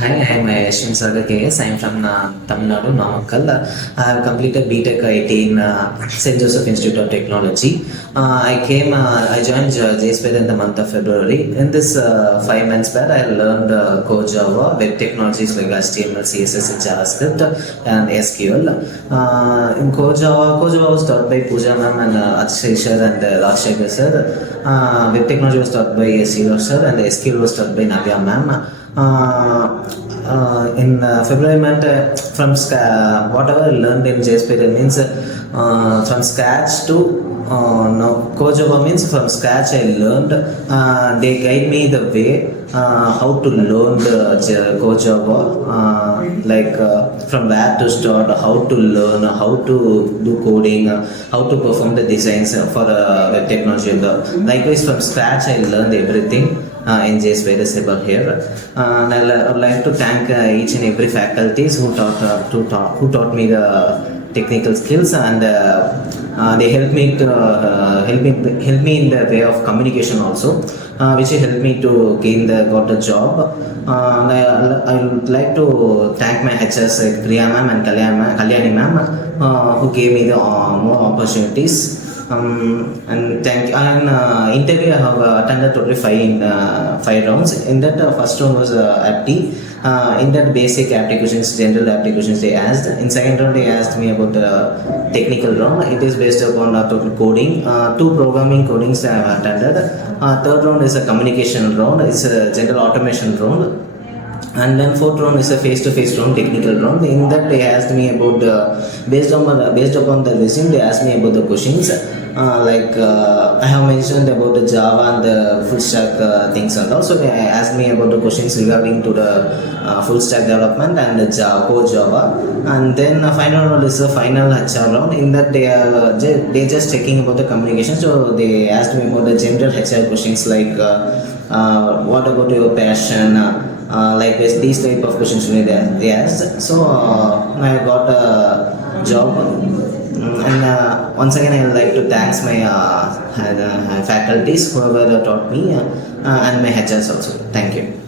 Hi, I'm Yaswin Sagar KS. I'm from Tamil Nadu, Namakkal. I have completed BTech IT in St. Joseph Institute of Technology. I joined Jspiders in the month of February. In this 5 months back, I learned Core Java, web technologies like HTML, CSS, JavaScript, and SQL. In Core Java was taught by Pooja ma'am and Akshay sir and Rajshekhar sir. Web technology was taught by Sridhar sir and SQL was taught by Navya ma'am. In February month, whatever I learned in Jspiders means from scratch to no, Core Java means from scratch I learned. They guide me the way how to learn the Core Java, from where to start, how to learn, how to do coding, how to perform the designs for web technology. Likewise, from scratch I learned everything in Jspiders about here. And I would like to thank each and every faculties who taught me the technical skills, and they help me in the way of communication also, which helped me to got the job. I would like to thank my HRs like Priya ma'am and Kalyani ma'am, who gave me the more opportunities. And thank you. And interview I have attended totally five rounds. In that first round was apti. In that basic applications, general applications they asked. In second round they asked me about the technical round. It is based upon total coding. Two programming codings I have attended. Third round is a communication round. It's a general automation round. And then fourth round is a face-to-face round, technical round. In that they asked me about based upon the resume, they asked me about the questions. I have mentioned about the Java and the full stack things, and also they asked me about the questions regarding to the full stack development and the core Java. And then final round is the final HR round. In that they just checking about the communication. So they asked me about the general HR questions like what about your passion. These type of questions they asked. So I got a job. And once again I would like to thanks my faculties whoever taught me, and my HRs also. Thank you.